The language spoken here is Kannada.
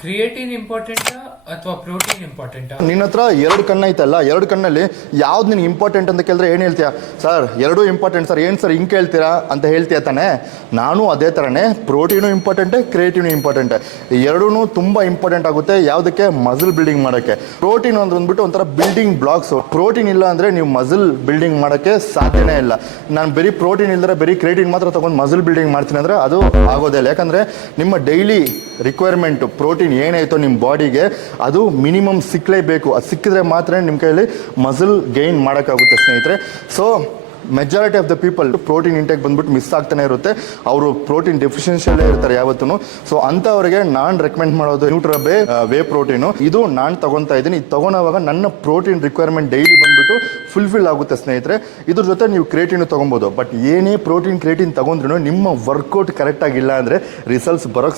ಕ್ರಿಯೇಟಿನ್ ಇಂಪಾರ್ಟೆಂಟ್ ಅಥವಾ ಪ್ರೋಟೀನ್ ಇಂಪಾರ್ಟೆಂಟ್? ನಿನ್ನ ಹತ್ರ ಎರಡು ಕಣ್ಣು ಐತಲ್ಲ, ಎರಡು ಕಣ್ಣಲ್ಲಿ ಯಾವ್ದು ನಿನ್ಗೆ ಇಂಪಾರ್ಟೆಂಟ್ ಅಂತ ಕೇಳಿದ್ರೆ ಏನು ಹೇಳ್ತೀಯಾ? ಸರ್ ಎರಡೂ ಇಂಪಾರ್ಟೆಂಟ್ ಸರ್. ಏನು ಸರ್ ಹಿಂಗೆ ಕೇಳ್ತೀರಾ ಅಂತ ಹೇಳ್ತೀಯ ತಾನೆ. ನಾನು ಅದೇ ಥರನೇ, ಪ್ರೋಟೀನು ಇಂಪಾರ್ಟೆಂಟೆ, ಕ್ರಿಯೇಟಿನು ಇಂಪಾರ್ಟೆಂಟೆ. ಎರಡೂ ತುಂಬ ಇಂಪಾರ್ಟೆಂಟ್ ಆಗುತ್ತೆ. ಯಾವುದಕ್ಕೆ? ಮಸಲ್ ಬಿಲ್ಡಿಂಗ್ ಮಾಡೋಕ್ಕೆ. ಪ್ರೋಟೀನ್ ಅಂದ್ರೆ ಅಂದ್ಬಿಟ್ಟು ಒಂಥರ ಬಿಲ್ಡಿಂಗ್ ಬ್ಲಾಕ್ಸು. ಪ್ರೋಟೀನ್ ಇಲ್ಲ ಅಂದರೆ ನೀವು ಮಸಲ್ ಬಿಲ್ಡಿಂಗ್ ಮಾಡೋಕ್ಕೆ ಸಾಧ್ಯನೇ ಇಲ್ಲ. ನಾನು ಬರೀ ಪ್ರೋಟೀನ್ ಇಲ್ಲದ್ರೆ ಬರೀ ಕ್ರಿಯೇಟಿನ್ ಮಾತ್ರ ತೊಗೊಂಡು ಮಸಲ್ ಬಿಲ್ಡಿಂಗ್ ಮಾಡ್ತೀನಿ ಅಂದರೆ ಅದು ಆಗೋದೇ ಇಲ್ಲ. ಯಾಕಂದರೆ ನಿಮ್ಮ ಡೈಲಿ ರಿಕ್ವೈರ್ಮೆಂಟು ಪ್ರೋಟೀನ್ ಏನಾಯಿತೋ ನಿಮ್ಮ ಬಾಡಿಗೆ ಅದು ಮಿನಿಮಮ್ ಸಿಕ್ಕಲೇಬೇಕು. ಅದು ಸಿಕ್ಕಿದ್ರೆ ಮಾತ್ರ ನಿಮ್ಮ ಕೈಯಲ್ಲಿ ಮಸಲ್ ಗೈನ್ ಮಾಡೋಕ್ಕಾಗುತ್ತೆ ಸ್ನೇಹಿತರೆ. So majority of the people protein intake ಬಂದ್ಬಿಟ್ಟು ಮಿಸ್ ಆಗ್ತಾನೆ ಇರುತ್ತೆ. ಅವರು ಪ್ರೋಟೀನ್ ಡೆಫಿಷಿಯನ್ಸಿಯಲ್ಲೇ ಇರ್ತಾರೆ ಯಾವತ್ತೂ. ಸೊ ಅಂಥವ್ರಿಗೆ ನಾನು ರೆಕಮೆಂಡ್ ಮಾಡೋದು ನ್ಯೂಟ್ರಬೇ ವೇ ಪ್ರೋಟೀನು. ಇದು ನಾನು ತೊಗೊತಾ ಇದ್ದೀನಿ. ಇದು ತೊಗೊಳೋವಾಗ ನನ್ನ ಪ್ರೋಟೀನ್ ರಿಕ್ವೈರ್ಮೆಂಟ್ ಡೈಲಿ ಬಂದ್ಬಿಟ್ಟು ಫುಲ್ಫಿಲ್ ಆಗುತ್ತೆ ಸ್ನೇಹಿತರೆ. ಇದ್ರ ಜೊತೆ ನೀವು ಕ್ರಿಯೇಟಿನ್ ತೊಗೊಬೋದು. ಬಟ್ ಏನೇ ಪ್ರೋಟೀನ್ ಕ್ರಿಯೇಟಿನ್ ತೊಗೊಂಡ್ರೂ ನಿಮ್ಮ ವರ್ಕೌಟ್ ಕರೆಕ್ಟಾಗಿಲ್ಲ ಅಂದರೆ ರಿಸಲ್ಟ್ಸ್ ಬರೋಕ್ಕೆ